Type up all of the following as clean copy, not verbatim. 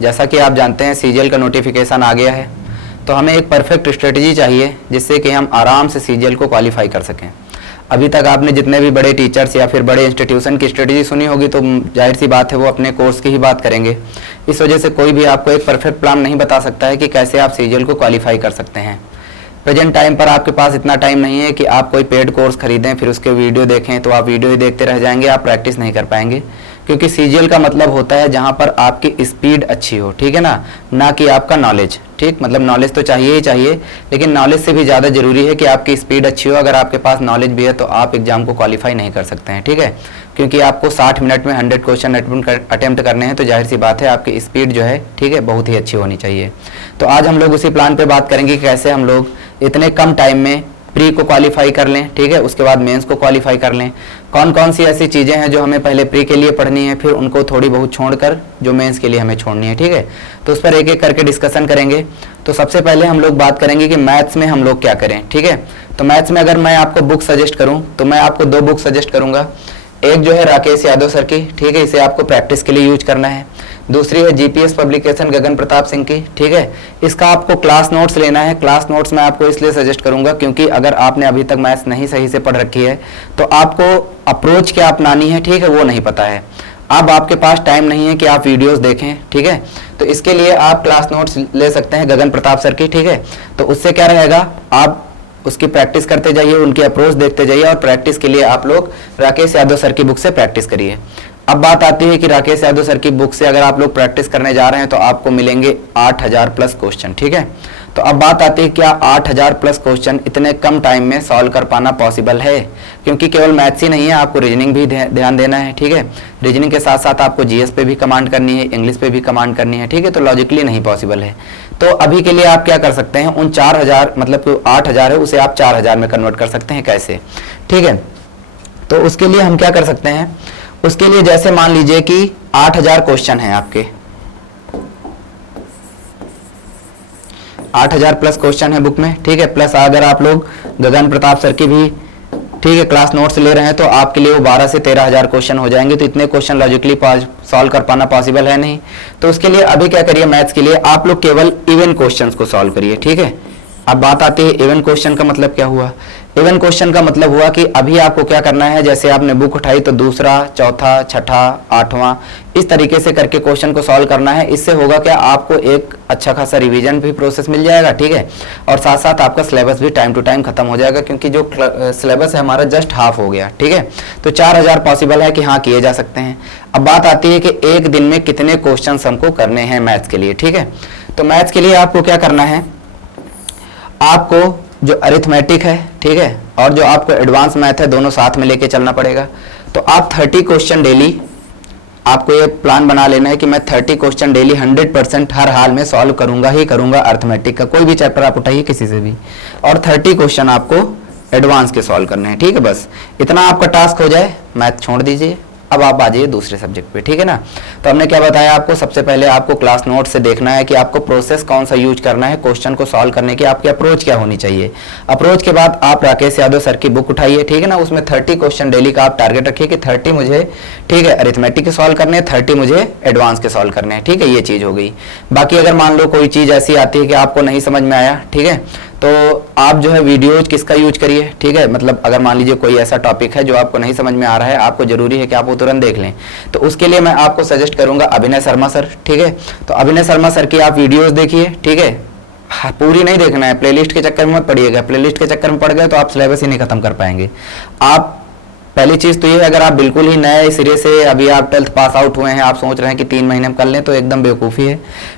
जैसा कि आप जानते हैं सीजीएल का नोटिफिकेशन आ गया है, तो हमें एक परफेक्ट स्ट्रेटजी चाहिए जिससे कि हम आराम से सीजीएल को क्वालिफाई कर सकें। अभी तक आपने जितने भी बड़े टीचर्स या फिर बड़े इंस्टीट्यूशन की स्ट्रेटजी सुनी होगी तो जाहिर सी बात है वो अपने कोर्स की ही बात करेंगे। इस वजह से कोई भी आपको एक परफेक्ट प्लान नहीं बता सकता है कि कैसे आप सीजीएल को क्वालिफाई कर सकते हैं। प्रेजेंट टाइम पर आपके पास इतना टाइम नहीं है कि आप कोई पेड कोर्स खरीदें फिर उसके वीडियो देखें, तो आप वीडियो ही देखते रह जाएंगे, आप प्रैक्टिस नहीं कर पाएंगे। क्योंकि सीजीएल का मतलब होता है जहां पर आपकी स्पीड अच्छी हो, ठीक है ना कि आपका नॉलेज। ठीक, मतलब नॉलेज तो चाहिए ही चाहिए, लेकिन नॉलेज से भी ज़्यादा जरूरी है कि आपकी स्पीड अच्छी हो। अगर आपके पास नॉलेज भी है तो आप एग्जाम को क्वालिफाई नहीं कर सकते हैं, ठीक है। क्योंकि आपको 60 मिनट में 100 क्वेश्चन अटेम्प्ट करने हैं, तो जाहिर सी बात है आपकी स्पीड जो है, ठीक है, बहुत ही अच्छी होनी चाहिए। तो आज हम लोग उसी प्लान पे बात करेंगे कि कैसे हम लोग इतने कम टाइम में प्री को क्वालिफाई कर लें, ठीक है, उसके बाद मेंस को क्वालिफाई कर लें। कौन कौन सी ऐसी चीज़ें हैं जो हमें पहले प्री के लिए पढ़नी है, फिर उनको थोड़ी बहुत छोड़कर जो मेंस के लिए हमें छोड़नी है, ठीक है। तो उस पर एक एक करके डिस्कशन करेंगे। तो सबसे पहले हम लोग बात करेंगे कि मैथ्स में हम लोग क्या करें, ठीक है। तो मैथ्स में अगर मैं आपको बुक सजेस्ट करूं तो मैं आपको 2 बुक सजेस्ट करूंगा। एक जो है राकेश यादव सर की, ठीक है, इसे आपको प्रैक्टिस के लिए यूज करना है। दूसरी है जीपीएस पब्लिकेशन गगन प्रताप सिंह की, ठीक है, इसका आपको क्लास नोट्स लेना है। क्लास नोट्स मैं आपको इसलिए सजेस्ट करूंगा क्योंकि अगर आपने अभी तक मैथ्स नहीं सही से पढ़ रखी है तो आपको अप्रोच क्या अपनानी है, ठीक है, वो नहीं पता है। अब आपके पास टाइम नहीं है कि आप वीडियोस देखें, ठीक है, तो इसके लिए आप क्लास नोट्स ले सकते हैं गगन प्रताप सर की, ठीक है। तो उससे क्या रहेगा, आप उसकी प्रैक्टिस करते जाइए, उनकी अप्रोच देखते जाइए और प्रैक्टिस के लिए आप लोग राकेश यादव सर की बुक से प्रैक्टिस करिए। अब बात आती है कि राकेश यादव सर की बुक से अगर आप लोग प्रैक्टिस करने जा रहे हैं तो आपको मिलेंगे 8000 प्लस क्वेश्चन, ठीक है। तो अब बात आती है क्या 8000 प्लस क्वेश्चन इतने कम टाइम में सॉल्व कर पाना पॉसिबल है? क्योंकि केवल मैथ्स ही नहीं है, आपको रीजनिंग भी ध्यान देना है, ठीक है। रीजनिंग के साथ साथ आपको जीएस पे भी कमांड करनी है, इंग्लिश पे भी कमांड करनी है, ठीक है। तो लॉजिकली नहीं पॉसिबल है। तो अभी के लिए आप क्या कर सकते हैं, उन 4000 मतलब कि 8000 है उसे आप 4000 में कन्वर्ट कर सकते हैं। कैसे, ठीक है। तो उसके लिए हम क्या कर सकते हैं, उसके लिए जैसे मान लीजिए कि 8000 क्वेश्चन है आपके, 8000 प्लस क्वेश्चन है बुक में, ठीक है। प्लस अगर आप लोग गगन प्रताप सर की भी, ठीक है, क्लास नोट्स ले रहे हैं तो आपके लिए वो 12 से 13000 क्वेश्चन हो जाएंगे। तो इतने क्वेश्चन लॉजिकली सॉल्व कर पाना पॉसिबल है नहीं। तो उसके लिए अभी क्या करिए, मैथ्स के लिए आप लोग केवल इवन क्वेश्चंस को सॉल्व करिए, ठीक है। अब बात आती है इवन क्वेश्चन का मतलब क्या हुआ। इवन क्वेश्चन का मतलब हुआ कि अभी आपको क्या करना है, जैसे आपने बुक उठाई तो दूसरा, चौथा, छठा, 8वां, इस तरीके से करके क्वेश्चन को सॉल्व करना है। इससे होगा क्या, आपको एक अच्छा खासा रिवीजन भी प्रोसेस मिल जाएगा, ठीक है, और साथ साथ आपका सिलेबस भी टाइम टू टाइम खत्म हो जाएगा। क्योंकि जो सिलेबस है हमारा जस्ट हाफ हो गया, ठीक है। तो 4000 पॉसिबल है कि हाँ किए जा सकते हैं। अब बात आती है कि एक दिन में कितने क्वेश्चन हमको करने हैं मैथ्स के लिए, ठीक है। तो मैथ्स के लिए आपको क्या करना है, आपको जो अरिथमेटिक है, ठीक है, और जो आपको एडवांस मैथ है, दोनों साथ में लेके चलना पड़ेगा। तो आप 30 क्वेश्चन डेली, आपको ये प्लान बना लेना है कि मैं 30 क्वेश्चन डेली 100% हर हाल में सॉल्व करूंगा ही करूंगा। अरिथमेटिक का कोई भी चैप्टर आप उठाइए किसी से भी, और 30 क्वेश्चन आपको एडवांस के सॉल्व करने हैं, ठीक है। बस इतना आपका टास्क हो जाए, मैथ छोड़ दीजिए, अब आप आ जाइए दूसरे सब्जेक्ट पे, ठीक है ना। तो हमने क्या बताया आपको, सबसे पहले आपको क्लास नोट से देखना है कि आपको प्रोसेस कौन सा यूज करना है, क्वेश्चन को सॉल्व करने की आपकी अप्रोच क्या होनी चाहिए। अप्रोच के बाद आप राकेश यादव सर की बुक उठाइए, ठीक है ना, उसमें 30 क्वेश्चन डेली का आप टारगेट रखिए कि 30 मुझे, ठीक है, अरिथमेटिक के सॉल्व करने हैं, 30 मुझे एडवांस के सॉल्व करने हैं, ठीक है। ये चीज हो गई। बाकी अगर मान लो कोई चीज ऐसी आती है कि आपको नहीं समझ में आया, ठीक है, तो आप जो है वीडियोज किसका यूज करिए, ठीक है। मतलब अगर मान लीजिए कोई ऐसा टॉपिक है जो आपको नहीं समझ में आ रहा है, आपको जरूरी है कि आप वो तुरंत देख लें, तो उसके लिए मैं आपको सजेस्ट करूंगा अभिनय शर्मा सर, ठीक है। तो अभिनय शर्मा सर की आप वीडियोज देखिए, ठीक है। हाँ, पूरी नहीं देखना है, प्लेलिस्ट के चक्कर में मत पड़िएगा। प्लेलिस्ट के चक्कर में पड़ गए तो आप सिलेबस ही नहीं खत्म कर पाएंगे। आप पहली चीज तो ये है, अगर आप बिल्कुल ही नए सिरे से अभी आप 12th पास आउट हुए हैं, आप सोच रहे हैं कि 3 महीने में कर लें, तो एकदम बेवकूफ़ी है।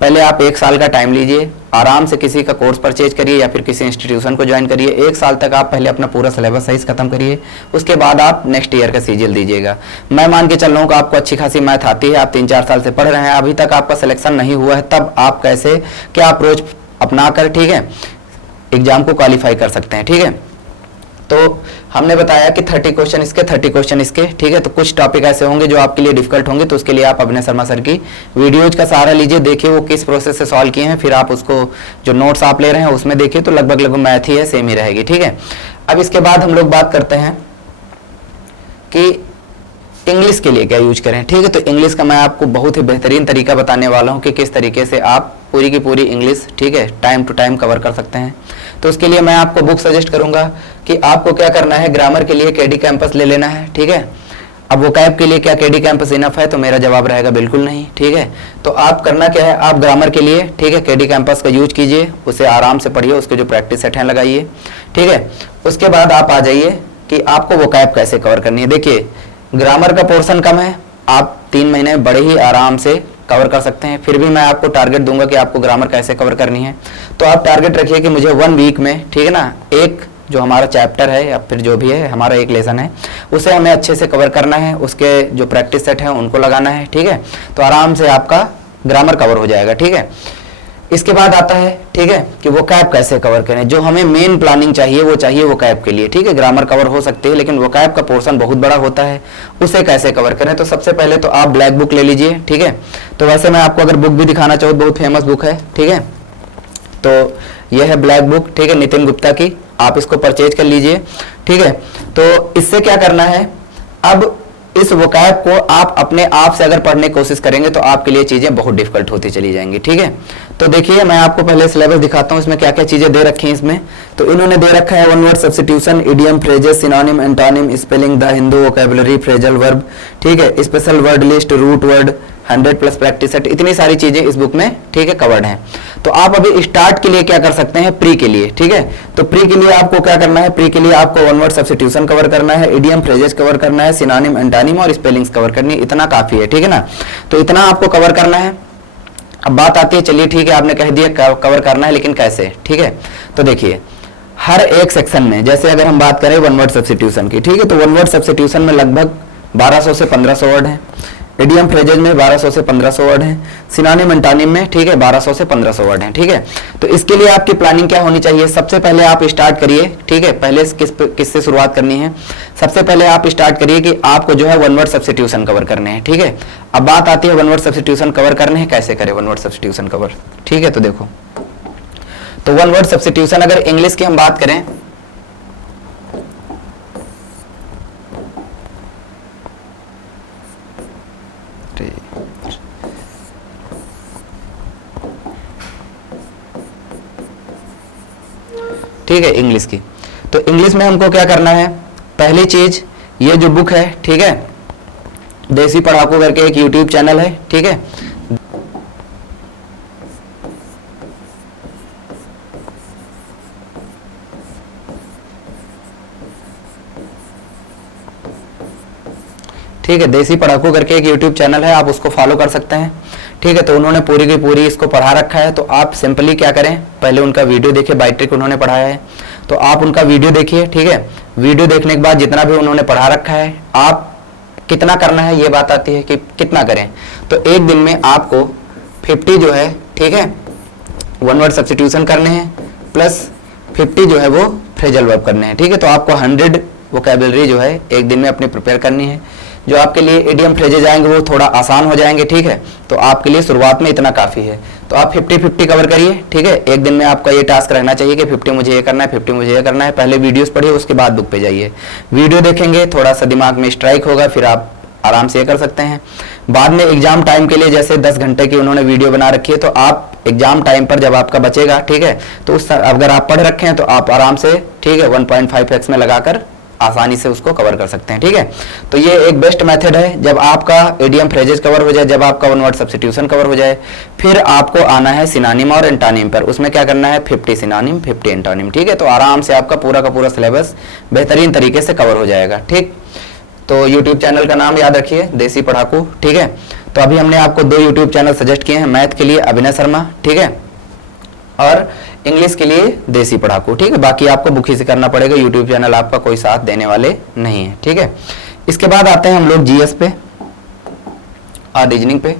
पहले आप 1 साल का टाइम लीजिए, आराम से किसी का कोर्स परचेज करिए या फिर किसी इंस्टीट्यूशन को ज्वाइन करिए। 1 साल तक आप पहले अपना पूरा सिलेबस सही से खत्म करिए, उसके बाद आप नेक्स्ट ईयर का सीजीएल दीजिएगा। मैं मान के चल रहा हूँ कि आपको अच्छी खासी मैथ आती है, आप 3-4 साल से पढ़ रहे हैं, अभी तक आपका सिलेक्शन नहीं हुआ है, तब आप कैसे क्या अप्रोच अपना कर, ठीक है, एग्जाम को क्वालिफाई कर सकते हैं, ठीक है। तो हमने बताया कि 30 क्वेश्चन इसके, 30 क्वेश्चन इसके, ठीक है। तो कुछ टॉपिक ऐसे होंगे जो आपके लिए डिफिकल्ट होंगे, तो उसके लिए आप अभिनय शर्मा सर की वीडियोज का सहारा लीजिए, देखिए वो किस प्रोसेस से सॉल्व किए हैं, फिर आप उसको जो नोट्स आप ले रहे हैं उसमें देखिए, तो लगभग मैथ ही है, सेम ही रहेगी, ठीक है। अब इसके बाद हम लोग बात करते हैं कि इंग्लिश के लिए क्या यूज करें, ठीक है। तो इंग्लिश का मैं आपको बहुत ही बेहतरीन तरीका बताने वाला हूं कि किस तरीके से आप पूरी की पूरी इंग्लिश, ठीक है, टाइम टू टाइम कवर कर सकते हैं। तो उसके लिए मैं आपको बुक सजेस्ट करूंगा कि आपको क्या करना है, ग्रामर के लिए केडी कैंपस ले लेना है, ठीक है। अब वोकैब के लिए क्या केडी कैंपस इनफ है, तो मेरा जवाब रहेगा बिल्कुल नहीं, ठीक है। तो आप करना क्या है, आप ग्रामर के लिए, ठीक है, केडी कैंपस का यूज कीजिए, उसे आराम से पढ़िए, उसके जो प्रैक्टिस सेट हैं लगाइए, ठीक है। उसके बाद आप आ जाइए कि आपको वोकैब कैसे कवर करनी है। देखिए ग्रामर का पोर्शन कम है, आप 3 महीने बड़े ही आराम से कवर कर सकते हैं। फिर भी मैं आपको टारगेट दूंगा कि आपको ग्रामर कैसे कवर करनी है। तो आप टारगेट रखिए कि मुझे 1 वीक में, ठीक है ना, एक जो हमारा चैप्टर है या फिर जो भी है हमारा एक लेसन है उसे हमें अच्छे से कवर करना है, उसके जो प्रैक्टिस सेट है उनको लगाना है, ठीक है। तो आराम से आपका ग्रामर कवर हो जाएगा, ठीक है। इसके बाद आता है, ठीक है, कि वोकैब कैसे कवर करें। जो हमें मेन प्लानिंग चाहिए वो चाहिए वोकैब के लिए, ठीक है। ग्रामर कवर हो सकती है लेकिन वोकैब का पोर्शन बहुत बड़ा होता है, उसे कैसे कवर करें। तो सबसे पहले तो आप ब्लैक बुक ले लीजिए, ठीक है। तो वैसे मैं आपको अगर बुक भी दिखाना चाहूँ, बहुत फेमस बुक है, ठीक है। तो यह है ब्लैक बुक, ठीक है, नितिन गुप्ता की, आप इसको परचेज कर लीजिए, ठीक है। तो इससे क्या करना है, अब इस वोकैब को आप अपने आप से अगर पढ़ने की कोशिश करेंगे तो आपके लिए चीजें बहुत डिफिकल्ट होती चली जाएंगी, ठीक है। तो देखिए मैं आपको पहले सिलेबस दिखाता हूं, इसमें क्या क्या चीजें दे रखी हैं इसमें। तो इन्होंने दे रखा है one word substitution, idiom, phrases, synonym, antonym, spelling, the Hindu vocabulary, phrasal verb, ठीक है, special word list, root word, 100+ practice set, इतनी सारी चीजें इस बुक में, ठीक है, कवर्ड हैं। तो आप अभी स्टार्ट के लिए क्या कर सकते हैं, प्री के लिए, ठीक है। तो प्री के लिए आपको क्या करना है, प्री के लिए आपको वन वर्ड सब्स्टिट्यूशन कवर करना है, इडियम, फ्रेजेस कवर करना है, सिनोनिम, एंटोनिम और स्पेलिंग्स कवर करनी है, इतना काफी है, ठीक है ना। तो इतना आपको कवर करना है। अब बात आती है, चलिए ठीक है, आपने कह दिया कवर करना है लेकिन कैसे, ठीक है। तो देखिए हर एक सेक्शन में, जैसे अगर हम बात करें वन वर्ड सब्स्टिट्यूशन की, ठीक है, तो वन वर्ड सब्स्टिट्यूशन में लगभग 1200 से 1500 वर्ड हैं, इडियम फ्रेजेज में 1200 से 1500 वर्ड हैं, सिनोनिम एंटोनिम में, ठीक है, 1200 से 1500 वर्ड हैं, ठीक है। तो इसके लिए आपकी प्लानिंग क्या होनी चाहिए, सबसे पहले आप स्टार्ट करिए, ठीक है। पहले किससे शुरुआत करनी है, सबसे पहले आप स्टार्ट करिए कि आपको जो है वन वर्ड सब्स्टिट्यूशन कवर करने हैं, ठीक है। अब बात आती है वन वर्ड सब्स्टिट्यूशन कवर करने हैं, कैसे करें वन वर्ड सब्स्टिट्यूशन कवर, ठीक है। तो देखो, तो वन वर्ड सब्स्टिट्यूशन अगर इंग्लिश की हम बात करें, ठीक है, इंग्लिश की, तो इंग्लिश में हमको क्या करना है, पहली चीज ये जो बुक है, ठीक है, देसी पढ़ाकू करके एक यूट्यूब चैनल है, ठीक है। ठीक है, देसी पढ़ाकू करके एक यूट्यूब चैनल है, आप उसको फॉलो कर सकते हैं, ठीक है। तो उन्होंने पूरी की पूरी इसको पढ़ा रखा है। तो आप सिंपली क्या करें, पहले उनका वीडियो देखिए, बाय ट्रिक उन्होंने पढ़ाया है, तो आप उनका वीडियो देखिए, ठीक है। वीडियो देखने के बाद जितना भी उन्होंने पढ़ा रखा है, आप कितना करना है, ये बात आती है कि कितना करें। तो एक दिन में आपको 50 जो है, ठीक है, वन वर्ड सब्स्टिट्यूशन करने हैं, प्लस 50 जो है वो फ्रेजल वर्ब करने हैं, ठीक है। तो आपको 100 वोकैबुलरी जो है एक दिन में अपनी प्रिपेयर करनी है। जो आपके लिए इडियम फ्रेजेज आएंगे वो थोड़ा आसान हो जाएंगे, ठीक है। तो आपके लिए शुरुआत में इतना काफ़ी है। तो आप 50-50 कवर करिए, ठीक है। एक दिन में आपका ये टास्क रहना चाहिए कि 50 मुझे ये करना है, 50 मुझे ये करना है। पहले वीडियोस पढ़िए, उसके बाद बुक पे जाइए, वीडियो देखेंगे, थोड़ा सा दिमाग में स्ट्राइक होगा, फिर आप आराम से ये कर सकते हैं। बाद में एग्जाम टाइम के लिए जैसे 10 घंटे की उन्होंने वीडियो बना रखी है, तो आप एग्जाम टाइम पर जब आपका बचेगा, ठीक है, तो उस अगर आप पढ़ रखे हैं तो आप आराम से, ठीक है, 1.5x में लगाकर आसानी से उसको कवर कर सकते हैं, ठीक है। तो ये एक बेस्ट मेथड है। जब आपका इडियम फ्रेजेस कवर हो जाए, जब आपका वन वर्ड सब्स्टिट्यूशन कवर हो जाए, फिर आपको आना है सिनोनिम और एंटोनिम पर। उसमें क्या करना है, 50 सिनोनिम 50 एंटोनिम, ठीक है। तो आराम से आपका पूरा का पूरा सिलेबस बेहतरीन तरीके से कवर हो जाएगा, ठीक। तो यूट्यूब चैनल का नाम याद रखिए, देसी पढ़ाकू, ठीक है। तो अभी हमने आपको 2 यूट्यूब चैनल सजेस्ट किए हैं, मैथ के लिए अभिनय शर्मा, ठीक है, और इंग्लिश के लिए देसी पढ़ाकू, ठीक है। बाकी आपको बुक ही से करना पड़ेगा, यूट्यूब चैनल आपका कोई साथ देने वाले नहीं है, ठीक है। इसके बाद आते हैं हम लोग जीएस पे और रीजनिंग पे।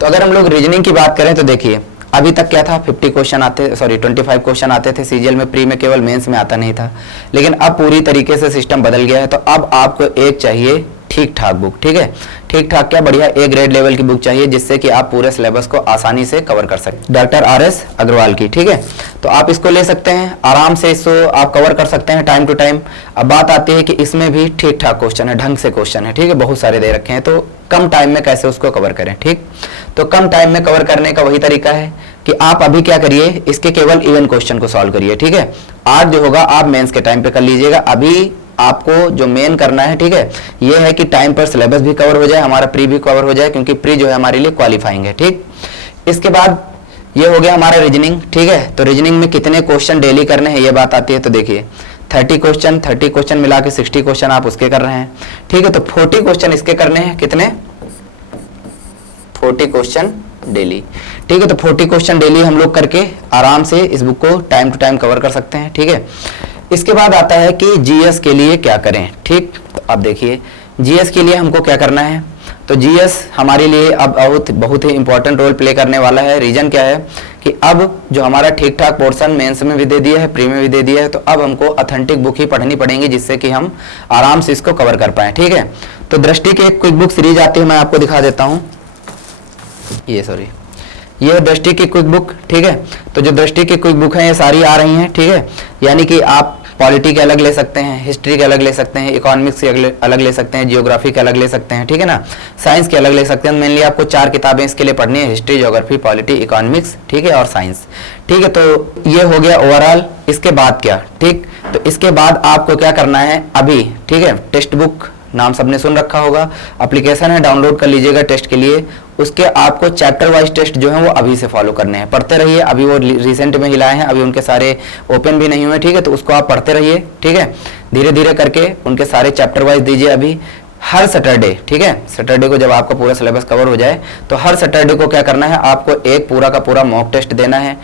तो अगर हम लोग रीजनिंग की बात करें तो देखिए अभी तक क्या था, 25 क्वेश्चन आते थे सीजीएल में, प्री में केवल मेंस में आता नहीं था। लेकिन अब पूरी तरीके से सिस्टम बदल गया है। तो अब आपको एक चाहिए ठीक ठाक बुक, ठीक है। ठीक ठाक क्या, बढ़िया ए ग्रेड लेवल की बुक चाहिए जिससे कि आप पूरे सिलेबस को आसानी से कवर कर सकें। डॉक्टर RS अग्रवाल की, ठीक है। तो आप इसको ले सकते हैं आराम से, इसको आप कवर कर सकते हैं टाइम टू टाइम। अब बात आती है कि इसमें भी ठीक ठाक क्वेश्चन है, ढंग से क्वेश्चन है, ठीक है, बहुत सारे दे रखे हैं, तो कम टाइम में कैसे उसको कवर करें, ठीक। तो कम टाइम में कवर करने का वही तरीका है कि आप अभी क्या करिए, इसके केवल इवन क्वेश्चन को सॉल्व करिए, ठीक है। आज जो होगा आप मेंस के टाइम पे कर लीजिएगा। अभी आपको जो मेन करना है, ठीक है, ये है कि टाइम पर सिलेबस भी कवर हो जाए, हमारा प्री भी कवर हो जाए, क्योंकि प्री जो है हमारे लिए क्वालिफाइंग है, ठीक। इसके बाद ये हो गया हमारा रीजनिंग, ठीक है। तो रीजनिंग में कितने क्वेश्चन डेली करने हैं ये बात आती है। तो देखिए 30 क्वेश्चन मिला के 60 क्वेश्चन आप उसके कर रहे हैं, ठीक है। तो 40 क्वेश्चन इसके करने हैं, कितने, 40 क्वेश्चन डेली, ठीक है। तो 40 क्वेश्चन डेली हम लोग करके आराम से इस बुक को टाइम टू टाइम कवर कर सकते हैं, ठीक है। इसके बाद आता है कि जीएस के लिए क्या करें, ठीक। तो अब देखिए जीएस के लिए हमको क्या करना है। तो जीएस हमारे लिए अब बहुत ही इंपॉर्टेंट रोल प्ले करने वाला है। रीजन क्या है कि अब जो हमारा ठीक ठाक पोर्शन मेंस में भी दे दिया है, प्री में भी दे दिया है, तो अब हमको ऑथेंटिक बुक ही पढ़नी पड़ेंगी जिससे कि हम आराम से इसको कवर कर पाए, ठीक है। तो दृष्टि की एक क्विक बुक सीरीज आती है, मैं आपको दिखा देता हूँ। ये है दृष्टि की क्विक बुक, ठीक है। तो जो दृष्टि की क्विक बुक है ये सारी आ रही हैं, ठीक है। यानी कि आप पॉलिटी के अलग ले सकते हैं, हिस्ट्री के अलग ले सकते हैं, इकोनॉमिक्स के अलग ले सकते हैं, जियोग्राफी के अलग ले सकते हैं, ठीक है ना। साइंस के अलग ले सकते हैं। मेनली आपको 4 किताबें इसके लिए पढ़नी है, हिस्ट्री, जियोग्राफी, पॉलिटी, इकोनॉमिक्स, ठीक है, और साइंस, ठीक है। तो ये हो गया ओवरऑल। इसके बाद क्या, ठीक। तो इसके बाद आपको क्या करना है अभी, ठीक है। टेक्स्ट बुक नाम सबने सुन रखा होगा, एप्लीकेशन है, डाउनलोड कर लीजिएगा टेस्ट के लिए। उसके आपको चैप्टर वाइज टेस्ट जो है वो अभी से फॉलो करने हैं, पढ़ते रहिए। अभी वो रिसेंट में ही लाए हैं, अभी उनके सारे ओपन भी नहीं हुए, ठीक है। तो उसको आप पढ़ते रहिए, ठीक है। धीरे धीरे करके उनके सारे चैप्टर वाइज दीजिए अभी हर सैटरडे, ठीक है। सैटरडे को जब आपका पूरा सिलेबस कवर हो जाए तो हर सैटरडे को क्या करना है, आपको एक पूरा का पूरा मॉक टेस्ट देना है।